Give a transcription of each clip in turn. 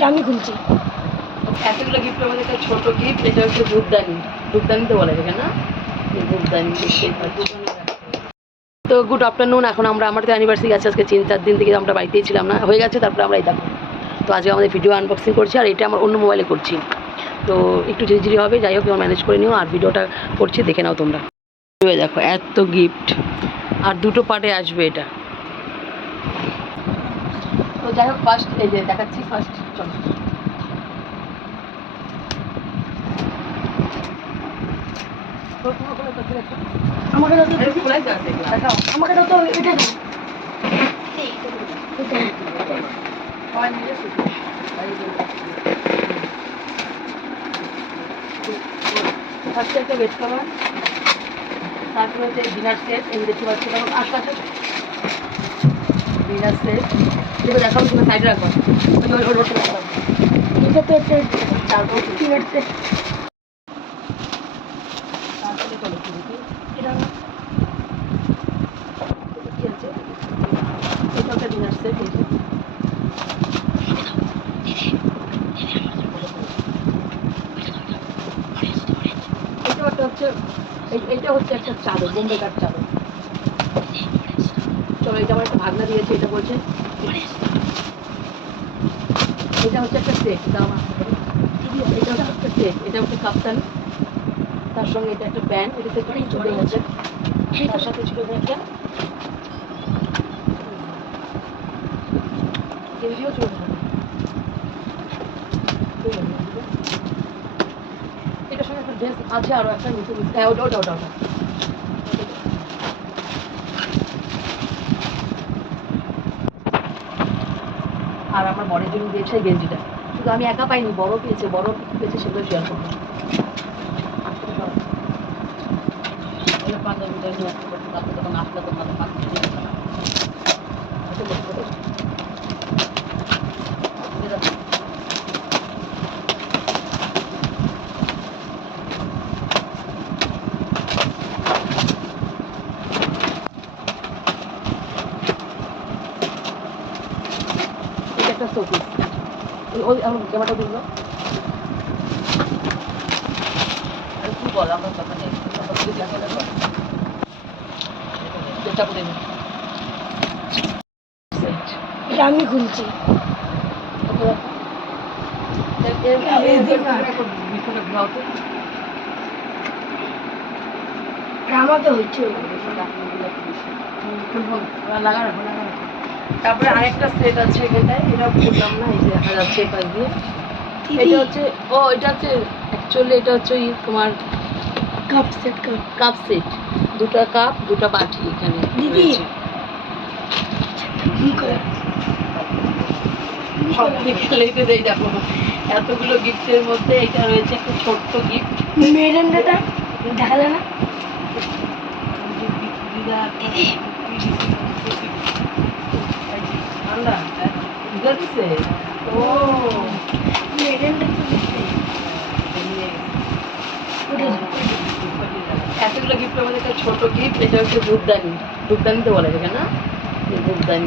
এটা আমি খুলছি। এতগুলো গিফটের মধ্যে একটা ছোট গিফট এটা হচ্ছে ধূপদানি তো বলে এটাকে না? ধূপদানি তো গুড আফটারনুন এখন আমরা আমার তো অ্যানিভার্সারি আছে আজকে তিন চার দিন থেকে আমরা বাড়িতেই ছিলাম না হয়ে গেছে তারপরে আমরা এই দেখো। তো আজকে আমাদের ভিডিও আনবক্সিং করছি আর এটা আমার অন্য মোবাইলে করছি। তো একটু ঝিরিঝিরি হবে যাই হোক ম্যানেজ করে নিও আর ভিডিওটা করছি দেখে নাও তোমরা। দেখো এত গিফট আর দুটো পার্টে আসবে এটা। যাই হোক ফার্স্ট এই যে দেখাচ্ছি ফার্স্ট চলো। আমাকে তো। আমাকে এটা। ফার্স্টে একটা বেড কভার তারপরে হচ্ছে ডিনার সেট এই দেখতে পাচ্ছি আশপাশে দেখাবো এটা দেখি এটা হচ্ছে এইটা হচ্ছে একটা চাদর বোম্বে কাঠ চাদর। চলো এটা আমার একটা ভাগনা দিয়েছে, এটা বলছে। এটা হচ্ছে একটা সেট দাম এটা হচ্ছে একটা সেট এটা হচ্ছে কাপ্তান। তার সঙ্গে এটা একটা প্যান্ট এটা থেকে ছোট হচ্ছে। তার সাথে ছিল একটা ছিল এটার সঙ্গে একটা ড্রেস আছে আরও একটা নিচে নিচে হ্যাঁ ওটা ওটা ওটা। জন্য দিয়েছে গেঞ্জিটা। শুধু আমি একা পাইনি, বড় পেয়েছে বড় পেয়েছে সেগুলো শেয়ার করব। পাঁচ পারছি তখন আসলে তোমাদের পাঁচ এটা একটা শোপিস ওই আমার ক্যামেরাটা দিল বল আমার কথা নেই কথা বলে দেখা দেখো চেষ্টা করে আমি খুলছি আমাকে হচ্ছে তারপরে আরেকটা সেট আছে এখানটায় এটা বললাম না এই যে দেখা যাচ্ছে এপাশ দিয়ে। এটা হচ্ছে ও এটা হচ্ছে অ্যাকচুয়ালি এটা হচ্ছে ওই তোমার cup set cup. Cup set দুটা কাপ দুটা বাটি এখানে দিদি। সব লেগে দেয় দেখো। এতগুলো গিফটের মধ্যে এটা রয়েছে একটা ছোট্ট গিফট মেরেন্ডাটা দেখা যায় না? ঠান্ডা বুঝা দিছে ও মেরেন্ডা তো দেখতে ওটা এতগুলো গিফটের মধ্যে একটা ছোট গিফট এটা হচ্ছে ধূপদানি ধূপদানি তো বলে এটাকে না এই ধূপদানি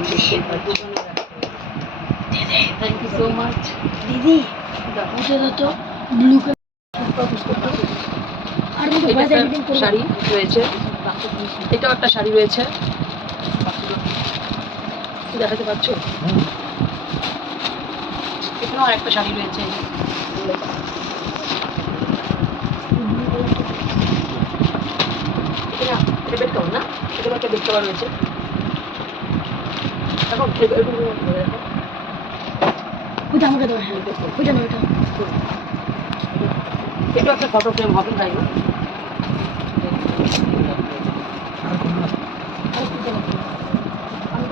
থ্যাংক ইউ সো মাচ দিদি তো ব্লু শাড়ি রয়েছে। এটাও একটা শাড়ি রয়েছে। দেখাতে পাচ্ছ এখানেও আরেকটা শাড়ি রয়েছে। এটা না, এটা বেড কভার না? এখানে একটা বেড কভার রয়েছে। আমাকে দাও হ্যাঁ না এটা একটা ফটো ফ্রেম হবে তাই না।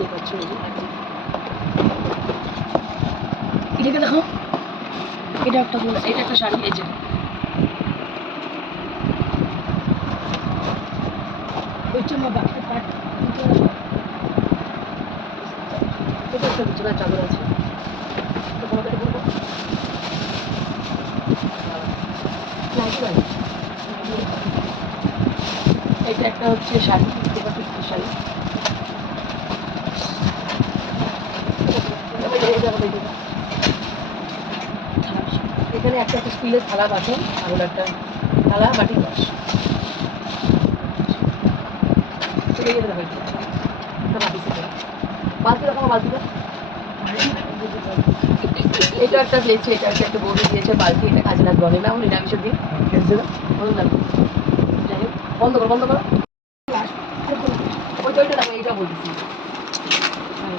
দেখতে পাচ্ছ। এটাকে দেখো এটা একটা বলছি এটা একটা শাড়ি, এই যে। এটা একটা এটা একটা হচ্ছে শাড়ি শাড়ি এটা এটা এটা এটা। স্টিলের থালা বাসন হলো একটা থালা বাটি গ্লাস চলে গেলে দেখো। একটা বাটি সেটা বালতি রকম বালতিটা। এটা একটা দিয়েছে এটা একটা একটা বড়ি দিয়েছে বালতি এটা কাজে লাগবে না আমার নিরামিষের দিন। খেলছে না। যাই হোক বন্ধ করো বন্ধ করো। ওইটা ওইটা দেখো এইটা বলতেছি। হ্যাঁ,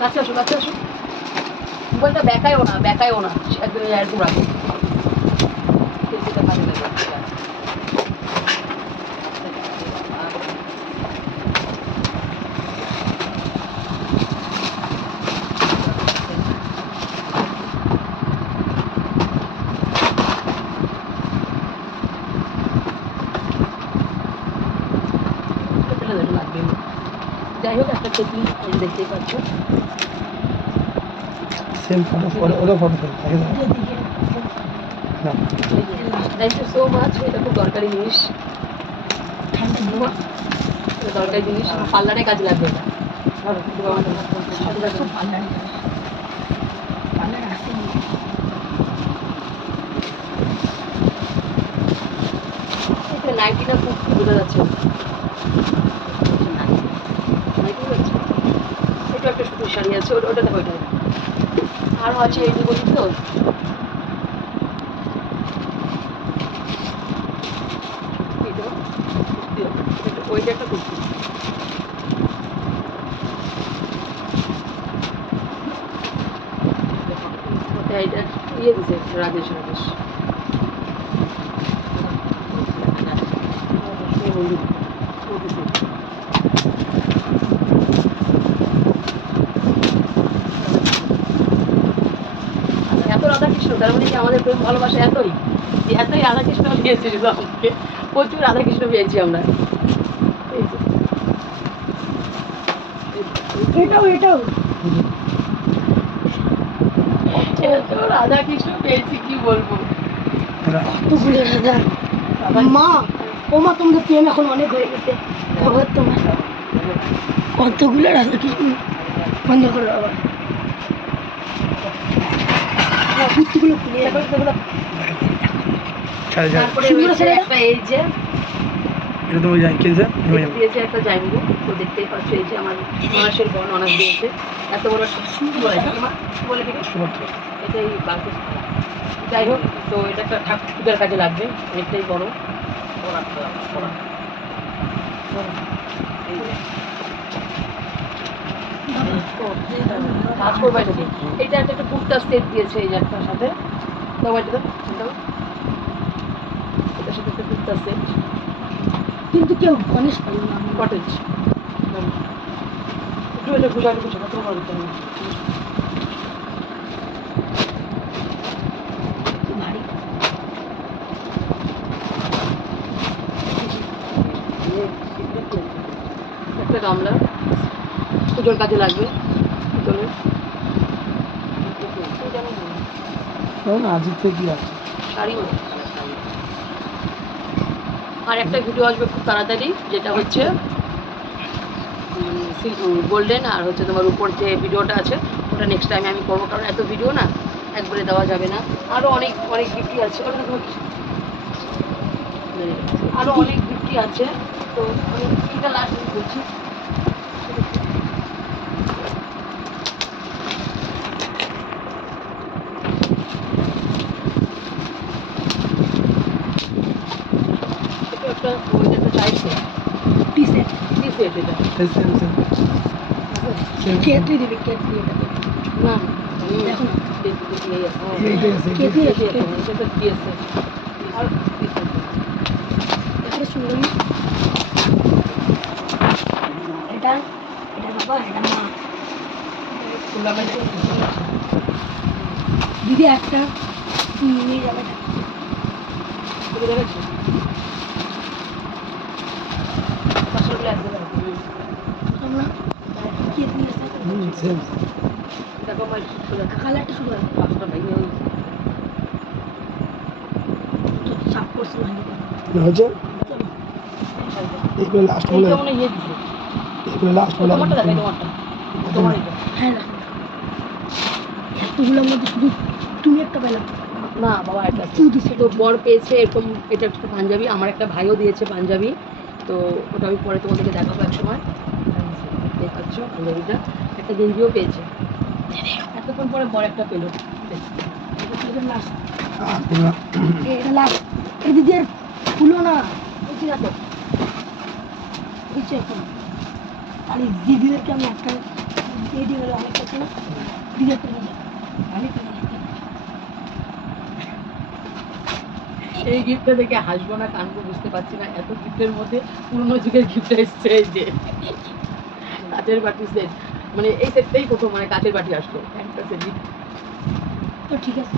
কাছে আসো কাছে আসো। মোবাইলটা বেকায়ও না বেকায়ও না একদম এরকম রাখো। যাই হোক একটা যে দেখতেই পাচ্ছ। সেম ফটো ওরা ফটো থাকে থ্যাংক ইউ সো মাচ এটা খুব দরকারি জিনিস। এটা দরকারি জিনিস পার্লারে কাজে লাগবে এটা। নাইটি না বোঝা যাচ্ছে। একটা সুতির শাড়ি আছে ওটা ওটা দেখো ওটা আরও আছে এই দুটো তো ওইটা একটা কুর্তি ইয়ে দিছে রাজেশ রাজেশ এই মন্দির ও দিছে। এত রাধাকৃষ্ণ তার মানে কি আমাদের প্রেম ভালোবাসা এতই? যে এতই রাধাকৃষ্ণ পেয়েছি শুধু আমাকে প্রচুর রাধাকৃষ্ণ পেয়েছি আমরা। এটাও এটাও। এত রাধাকৃষ্ণ পেয়েছি কি বলব? কতগুলো দাদা মা ও মা তোমাদের প্রেম এখন অনেক হয়ে গেছে। ভগৎ তোমার। কতগুলো রাধা কৃষ্ণ বন্ধ করো আবার কুর্তিগুলো খুলে তারপরে? একটা এই যে এটা তো যাই খেলছে দিয়েছে একটা জাইম্বু তো দেখতেই পাচ্ছ এই যে আমার মানুষের বর্ণ অনেক দিয়েছে। এত বড় একটা কি বলে? কি বলে এটাই বালতি যাই হোক তো এটা একটা ঠাকুর পূজার কাজে লাগবে। অনেকটাই বড়। বড়। বড়। এই কাজ করবে এটা একটা একটা কুর্তার সেট দিয়েছে এই একটার সাথে এটার সাথে একটা কুর্তার সেট কিন্তু কেউ গণেশ পাইল না। কটেজ একটু এটা ঘুষা একটু ঘুষা তোমার একটা গামলা। পুজোর কাজে লাগবে। কি আছে। শাড়িও আর একটা ভিডিও আসবে খুব তাড়াতাড়ি যেটা হচ্ছে গোল্ডেন আর হচ্ছে তোমার উপর যে ভিডিওটা আছে ওটা নেক্সট টাইমে আমি করব কারণ এত ভিডিও না একবারে দেওয়া যাবে না। আরও অনেক অনেক গিফটই আছে। ওটা তোমার আরও অনেক গিফটই আছে। তো আমি তিনটা লাস্ট বলছি। এটা একটা ওই যে একটা চাই সেট টি সেট কি সেট এটা সেম সেম সেম সেম কেটে দিবে কেটে এটা না দেখো না। এইটাই আছে কেটে এইটাই। এটা এটা শুনলাম এটা এটা বাবা এটা মা টুর্নামেন্টে দিদি একটা নিয়ে যাবে তুমি দেখেছ পাঁচশো টাকা একদম একদম। আমরা কি দিয়ে হুম সেম দেখো আমার সোজা কালারটা শুরু হয় পাঁচটা ভেঙে ওই চাপ করছে ভাই হচ্ছে লাস্ট বলে লাস্ট বলে হ্যাঁ এতগুলোর মধ্যে শুধু তুমি একটা পেলাম না বাবা এটা বর পেয়েছে এরকম এটা একটা পাঞ্জাবি আমার একটা ভাইও দিয়েছে পাঞ্জাবি। তো ওটা আমি পরে তোমাদেরকে দেখাবো এক সময় দেখাচ্ছ পাঞ্জাবিটা একটা গেঞ্জিও পেয়েছে। এতক্ষণ পরে বর একটা পেল। এটা লাস্ট। আর তোমরা এটা লাস্ট এই দিদি আর খুলো না। বুঝছি না তো বুঝছি এখন। আর এই দিদিদেরকে আমি একটা দিয়ে গেলে অনেক আছে না দিদির আমি করে যাই। এই গিফটটা দেখে হাসবো না কানবো বুঝতে পারছি না, এত গিফটের মধ্যে পুরনো যুগের গিফট এসছে এই যে। কাঠের বাটি সেট মানে এই সেটটাই প্রথম মানে কাঠের বাটি আসলো। একটা সেট তো ঠিক আছে।